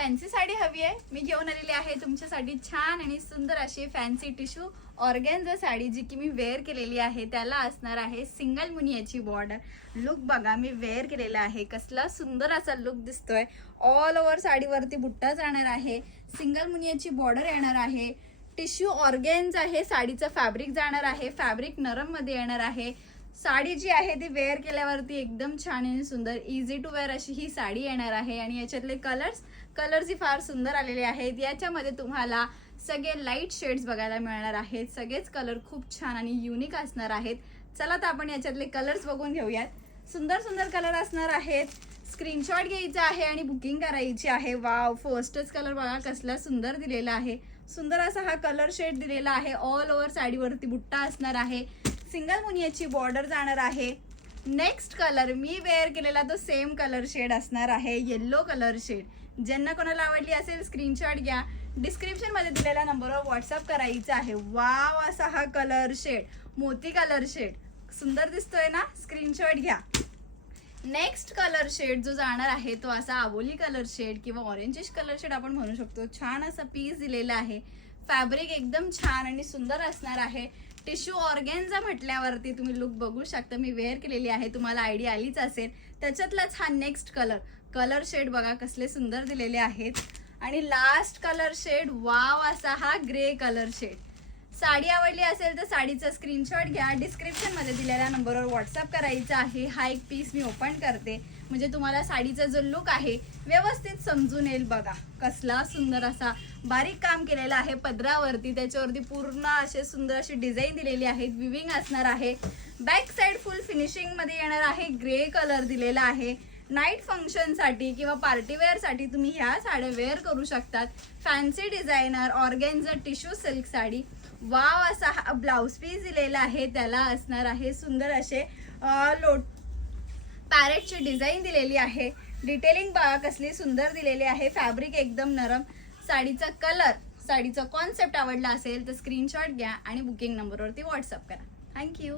Fancy sari हवी आहे, मी घेऊन आलेली आहे तुमच्यासाठी छान आणि सुंदर अशी फॅन्सी टिश्यू ऑर्गॅन्झा साडी, जी की मी वेअर केलेली आहे. त्याला असणार आहे सिंगल मुनियाची बॉर्डर. लुक बघा, मी वेअर केलेला आहे, कसला सुंदर असा लुक दिसतोय. ऑल ओव्हर साडीवरती बुट्टा जाणार आहे, सिंगल मुनियाची बॉर्डर येणार आहे, टिश्यू ऑर्गॅन्झा आहे, साडीचं फॅब्रिक जाणार आहे, फॅब्रिक नरम मध्ये येणार आहे. साडी जी आहे ती वेअर केल्यावरती एकदम छान आणि सुंदर इझी टू वेअर अशी ही साडी येणार आहे. आणि याच्यातले कलर्स ही फार सुंदर आलेले आहेत. याच्यामध्ये तुम्हाला सगळे लाईट शेड्स बघायला मिळणार आहेत. सगळेच कलर खूप छान आणि युनिक असणार आहेत. चला तर आपण याच्यातले कलर्स बघून घेऊयात. सुंदर सुंदर कलर असणार आहेत. स्क्रीनशॉट घ्यायचा आहे आणि बुकिंग करायची आहे. वाव, फर्स्टच कलर बघा कसला सुंदर दिलेला आहे. सुंदर असा हा कलर शेड दिलेला आहे. ऑल ओव्हर साडीवरती बुट्टा असणार आहे, सिंगल मुनियाची बॉर्डर जाणार आहे. नेक्स्ट कलर मी वेअर केलेला तो सेम कलर शेड असणार आहे, येल्लो कलर शेड. ज्यांना कोणाला आवडली असेल स्क्रीनशॉट घ्या, डिस्क्रिप्शन मध्ये दिलेल्या नंबरवर व्हॉट्सअप करायचा आहे. वाव, असा हा कलर शेड, मोती कलर शेड सुंदर दिसतोय ना, स्क्रीनशॉट घ्या. नेक्स्ट कलर शेड जो जाणार आहे तो असा आबोली कलर शेड किंवा ऑरेंजिश कलर शेड आपण म्हणू शकतो. छान असा पीस दिलेला आहे. फॅब्रिक एकदम छान आणि सुंदर असणार आहे. टिश्यू ऑर्गॅन्झा म्हटल्यावरती तुम्ही लुक बघू शकता, मी वेअर केलेली आहे, तुम्हाला आयडिया आलीच असेल. त्याच्यातलाच हा नेक्स्ट कलर शेड बघा कसले सुंदर दिलेले आहेत. आणि लास्ट कलर शेड वाव, असा हा ग्रे कलर शेड. साडी आवडली असेल तर साडीचा स्क्रीनशॉट घ्या, डिस्क्रिप्शन मध्ये दिलेल्या नंबरवर व्हॉट्सअप करायचा आहे. हा एक पीस मी ओपन करते म्हणजे तुम्हाला साडीचा जो लुक आहे व्यवस्थित समजून येईल. बघा कसला सुंदर असा बारीक काम केलेलं आहे पदरावरती. त्याच्यावरती पूर्ण असे सुंदर अशी डिझाईन दिलेली आहे, विविंग असणार आहे. बॅक साइड फुल फिनिशिंग मध्ये येणार आहे. ग्रे कलर दिलेला आहे. नाईट फंक्शन साठी किंवा पार्टी वेअर साठी तुम्ही ह्या साड्या वेअर करू शकतात. Fancy designer organza tissue silk sari. Wow, असा हा ब्लाउज पीस दिलेला आहे. त्याला असणार आहे सुंदर असे पॅरेटची डिझाईन दिलेली आहे. डिटेलिंग बघा कसली सुंदर दिलेली आहे. फॅब्रिक एकदम नरम. साडीचा कलर, साडीचा कॉन्सेप्ट आवडला असेल तर स्क्रीनशॉट घ्या आणि बुकिंग नंबरवरती व्हॉट्सअप करा. थँक्यू.